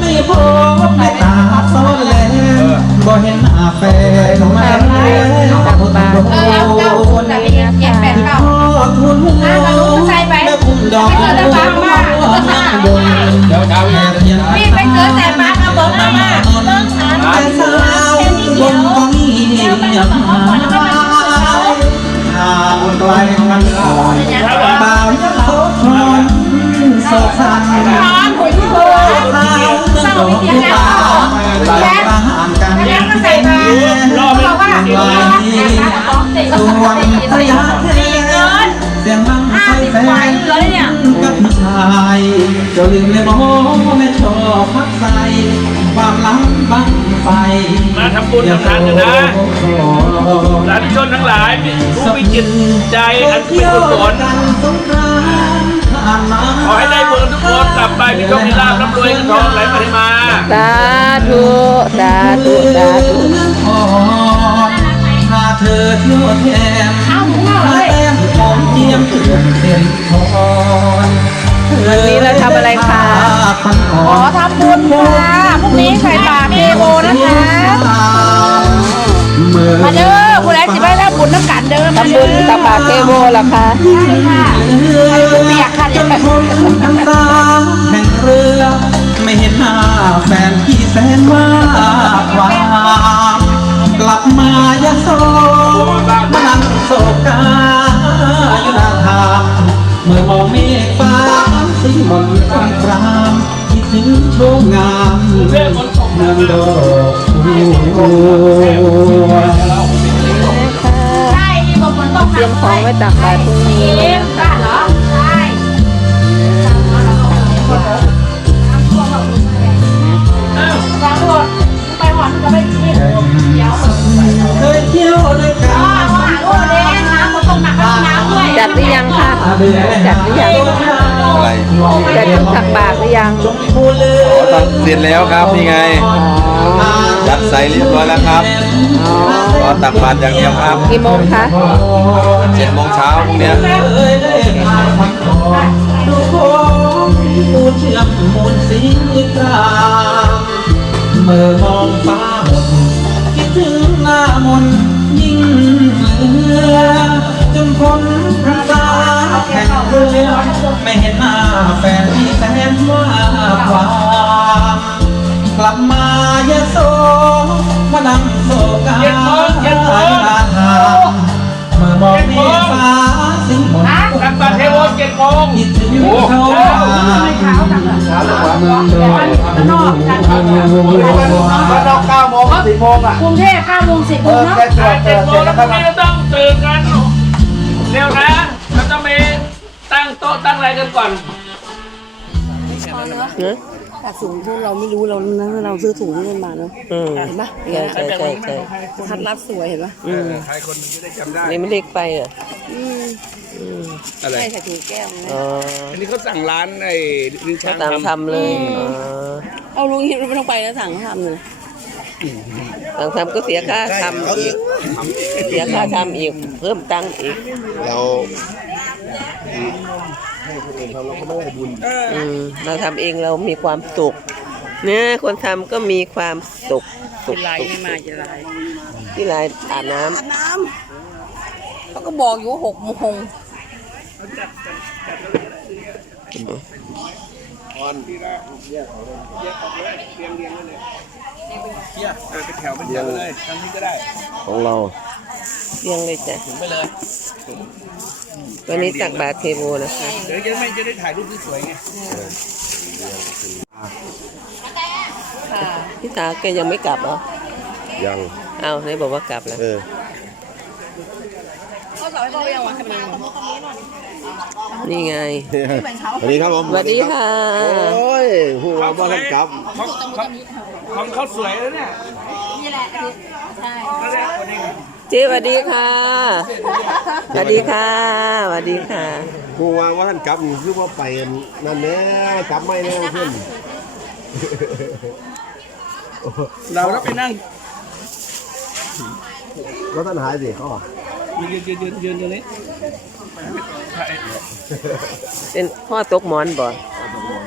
ไม่พบในตาซ้อนแลบ่เห็นหาแฟนมาเลยคนโดเออเอาเก้าศูนย์แต่ไม่เห็นเจ็ดแปดเก้าพ่อทุนหัวแม่พุ่มดอกบัวนั่งบนเดี๋ยวแม่เพียงพี่ไปเจอแต่ปลากระบอกมามาเลิกหาแต่สาวบนก็มีเงียบหายทางไกลมันอ่อนบ่าวยังโสธรโศกสัน บอกว่าเดี๋ยวงเด็กส่วนภรรยาเทเกินเสียงบังไฟแฟนกับผู้ชายจ้าลืมเลยมองไม่ชอบพักใส่ความลังบังไฟมาทำบุญกับทานกันนะสาธุชนทั้งหลายผู้มีจิตใจอันเป็นกุศลขอให้ได้บุญทุกคนกลับไปมีโชคมีลาภร่ำรวยเงินทองไหลมาเทมาสาธุสาธุ ธอเที่ยวแทมถ้าแต้มของเจียมเตือนเต็มพรวันนี้เราทำอะไรคะขอทำบุญค่ะพรุ่งนี้ใส่บาตรเทโบนะคะมาเด้อผู้ใดสิไปแล้วบุญน้ำกันเด้อมาทำเด้บุอญตักบาตรเทโวล่ะคะเปียกค่ะจเดี๋ยวนแบบชมน้ำตาแห่งเรือ ไม่เห็นหน้าแฟนพี่แสน ดอกบัว ใช่ที่ผมันต้องเตรียมของไว้ตักบาตรพรุ่งนี้ จัดหรือยังอะไรจัดชุดตักบาตรหรือยังพูดเลยตัดเสร็จแล้วครับนี่ไงจัดใส่เรียบร้อยแล้วครับรอตักบาตรอย่างเดียวครับกี่โมงคะเจ็ดโมงเช้าพรุ่งเนี้ยเคยได้ทานพักผ่อนดูโค้งปูเชื่อมมูลสีตรามเมื่อมองฟ้าหมดคิดถึงหน้ามน ไม่เห็นหน้าแฟนที่แสนว่าความกลับมายะโสมานั่งโศกาเย็นโมงเย็นโมงลาทางเมื่อมองเมฆฟ้าสีหมนตักบาตรเทโวเจ็ดโมงคิดถึงเขาเมืองดอกบ้านนอกเก้าโมงสิบโมงอะกรุงเทพ9โมง10โมงเนาะเจ็ดโมงแล้วพรุ่งนี้เราต้องตื่นกันเร็วนะเราต้องมี ตั้งโต๊ะตั้งอะไรกันก่อนแต่ถุงที่เราไม่รู้เรานะเราซื้อถุงนี้กันมาเนอะอืมเห็นปะใช่ใช่ใช่ใช่ทัดรัดสวยเห็นปะอืมใครคนหนึงจะได้จำได้ นี่ไม่เล็กไปเหรอะอืมอืมอะไร ใช่ใส่ถุงแก้วไงอ๋ออันนี้เขาสั่งร้านไอ้ดิฉัก็นตามทำเลยอ๋อเอาลุงยินไม่ต้องไปแล้วสั่งเขาทำเลยตามทำก็เสียค่าทำอีก เสียค่าทำอีก เพิ่มตังค์อีก เรา อืมเราทำเองเรามีความสุขเนี่ยคนทำก็มีความสุขสุเป็ขนไรสุขไม่มาจะไรที่ไรอาบน้อาบน้ำเขาก็บอกอยู่ว่าหกโมงเที่ยเออเป็นแถวเป็นแถวเลยทำนี้ก็ได้ของเราำ เรียงเลยจ้ะถึงไปเลยวันนี้ตักบาตรเทโวนะคะ เดี๋ยวจะไม่จะได้ถ่ายรูปสวยๆไงพี่สาวแกยังไม่กลับเหรอ ยัง เอาไหนบอกว่ากลับแล้ว เออเขาสอนให้เขายังวะให้มันนี่ไง สวัสดีครับผมสวัสดีค่ะ โอ้ยผู้ว่าบ้านกลับ ของของของเขาสวยแล้วเนี่ย นี่แหละ ใช่ ก็ได้คนนี้เจ๊สวัสดีค่ะสวัสดีค่ะสวัสดีค่ะผู้ว่าบ้านกลับนี่คือว่าไปนั่นแน่กลับไม่แน่เพื่อนเราก็ไปนั่งรถท่านหายสิเขาบอกยืนยืนยืนยืนตรงนี้ถ่ายเป็นพ่อตกหมอนบ่ข้างหลัง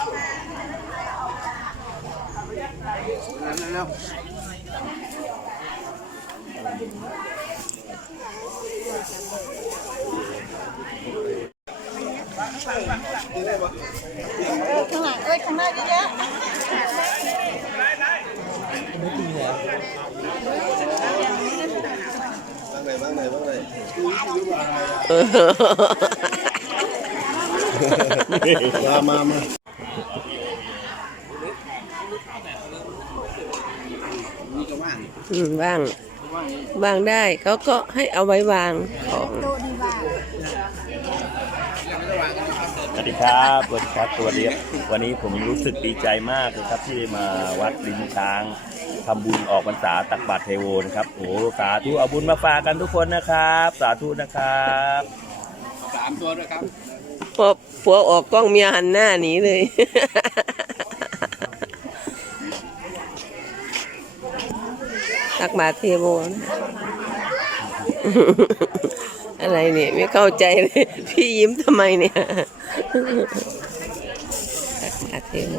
เอ้ย ข้างหน้าเยอะเออมามาม อืมว่าง วางได้เขาก็ให้เอาไว้วางของสวัสดีครับสวัสดีครับสวัสดีครับวันนี้ผมรู้สึกดีใจมากเลยครับที่มาวัดริมช้างทำบุญออกพรรษาตักบาตรเทโวนะครับโอ้สาธุเอาบุญมาฝากกันทุกคนนะครับ สาธุนะครับพอผัวออกกล้องเมียหันหน้าหนีเลย ตักบาตรเทโวนอะไรเนี่ยไม่เข้าใจเลยพี่ยิ้มทำไมเนี่ยตักบาตรเทโว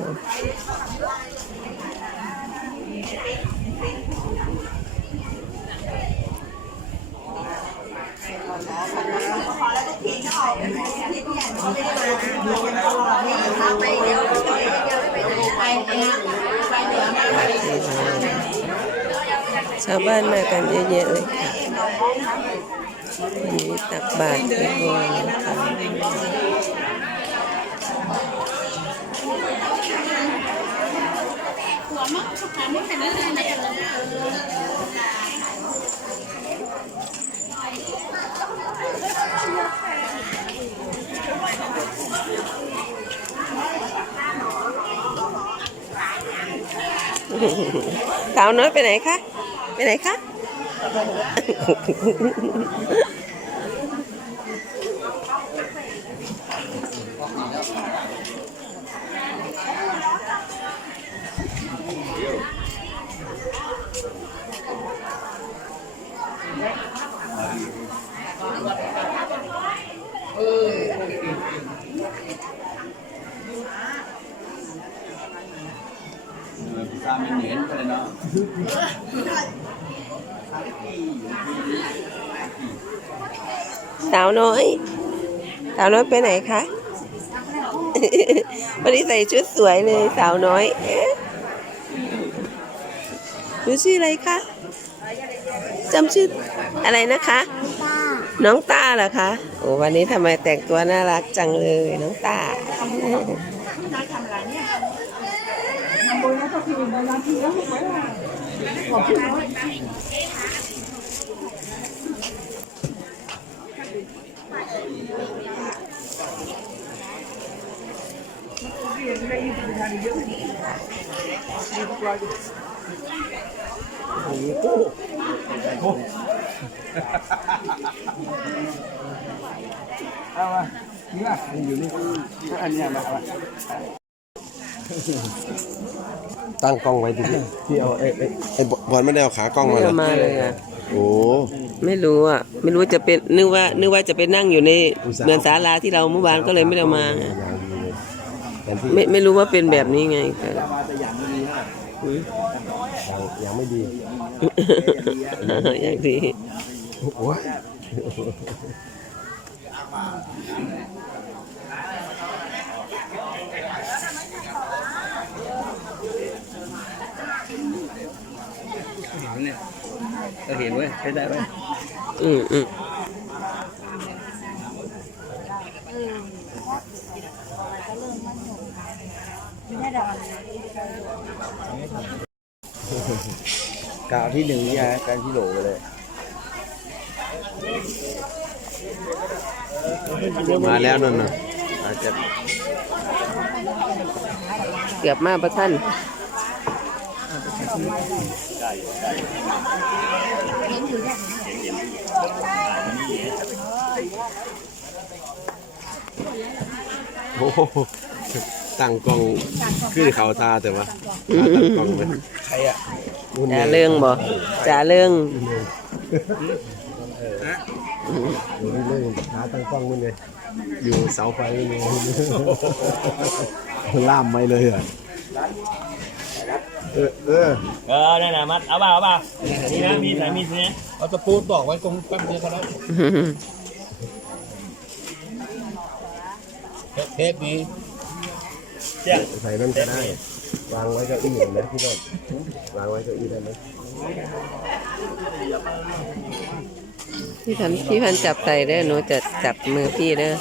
ชาวบ้านมากันเยอะแยะเลยค่ะ วันนี้ตักบาตรเทโวนะคะสาวน้อยไปไหนคะ ไปไหนคะ ตามเห็นเลยเนาะ สาวน้อย สาวน้อยไปไหนคะ วันนี้ใส่ชุดสวยเลยสาวน้อยเอ๊ะหนูชื่ออะไรคะจำชื่ออะไรนะคะ น้องต้าเหรอคะ โอ้วันนี้ทำไมแต่งตัวน่ารักจังเลย น้องต้า ตั้งกล้องไว้ดิพี่เอาไอ้ไอ้ไอ้บอลไม่ได้เอาขากล้องไม่มาเลเอายมาเลยอะโอ้ไม่รู้อะไม่รู้จะเป็นนึกว่านึกว่าจะไปนั่งอยู่ในเหมือนศาลาที่เราเมื่อวานก็เลยไม่ได้เอามาไงอย่างดี เลยแทนที่ไม่ไม่รู้ว่าเป็นแบบนี้ไงค่ะยังยังไม่ดีอย่างดีโอ้ยก็เห็นเว้ยใช้ได้ไหมอืมอืม กาวที่หนึ่งนี่ฮะการที่โหลไปเลย มาแล้วนั่นน่ะอาจจะเกือบมาประท่านโอ้โห ตั้งกล้องคือเขาทาแต่ว่าตั้งกล้องมันใครอะจ่าเรื่องบ่จ่าเรื่องอยู่นี่เลยขาตั้งกล้องมันเลยอยู่เสาไฟนี่เลยล่ามไปเลยอะเออเออเออนั่นน่ะมัดเอาเปล่าเอาเปล่านี่นะมีสายมีดนะเอาตะปูตอกไว้ตรงแป๊บเดียวก็แล้วเทปนี้เจ้า ใส่นั่นก็ได้ วางไว้เก็อี้เห็นไหมพี่โนนวางไว้เก็อี้ได้ไหมพี่พันพี่พันจับใส่เด้อหนูจะจับมือพี่เด้อ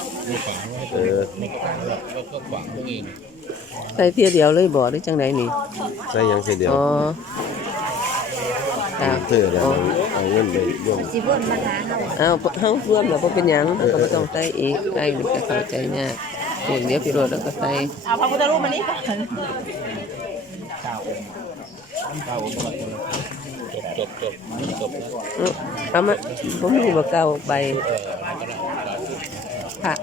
เออแล้วก็ขวางตรงนี้ใส่เทียเดียวเลยบ่หรือจังไดนี่ใส่ยังเสียเดียวอ๋อครับเธอเดี๋ยวเอาเอาเงินไปย่งสิเพิ่นมาหาเฮาเอาเฮาร่วมแล้วบ่เป็นหยังเฮาก็บ่ต้องใส่อีกไอ้นี่ก็เข้าใจยาก สี่เดี๋ยวพี่โรดแล้วก็ใส่เอาพระพุทธรูปมานี่ก่อนจบจบจบแล้วอื้อเอามาบ่มีบ่เก่าใบผัก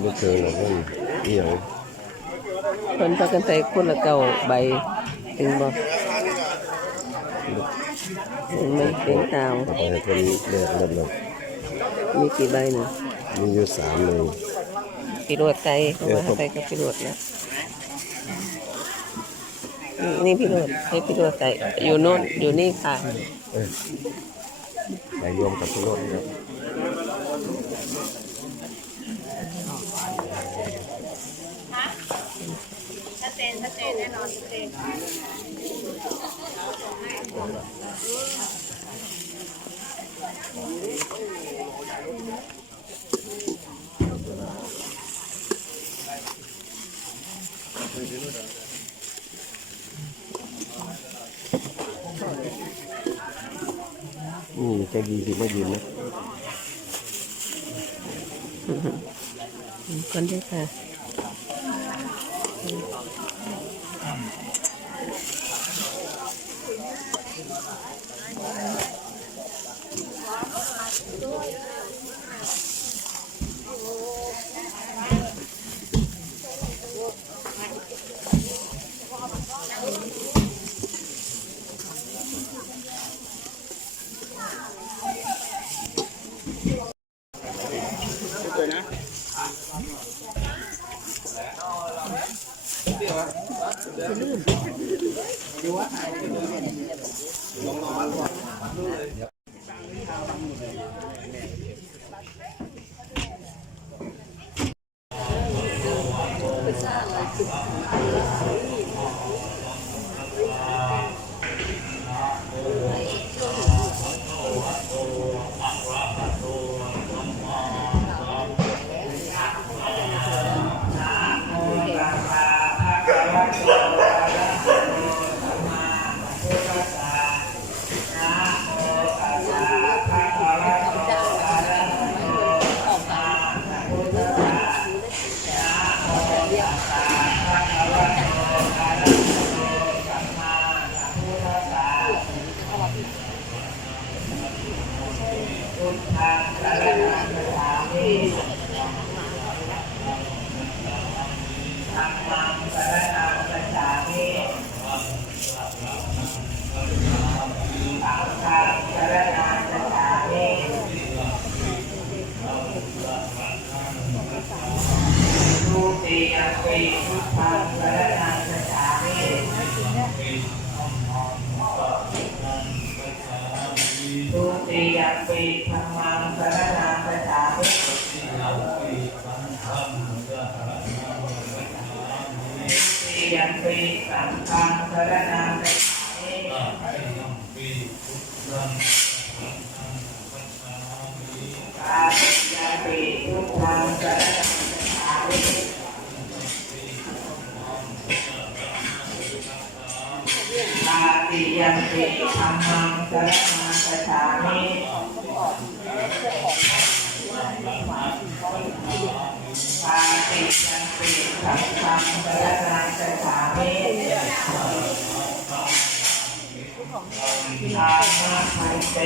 ไม่เชิงหรอกเงินนี่อย่างเพิ่นพากันใส่คนละเก่าใบถึงบ่ถึงไม่เป็นตาวต่อไปให้คนเลือกเริ่มเลยมีกี่ใบหนี่ง มีอยู่สามเลยพี่โรดใส่เพราะว่าใส่กับพี่โรดแล้วนี่นี่พี่โรดให้พี่โรดใส่อยู่โน่นอยู่นี่ค่ะใส่รวมกับทุกรถนะครับชัดเจนชัดเจนแน่นอนชัดเจน นี่ใจดีที่มายืนนะคนด้วยค่ะ Thank you. ยมปีธรรมังสรนังคัจฉามิทุติยมปีสังฆังสรนังคัจฉามิตาติยมปีพุทธังสรนังคัจฉามิตาติยมปีธรรมังสรนังามิปาติยันติสังฆังสรณังคัจฉามิทามาไมเต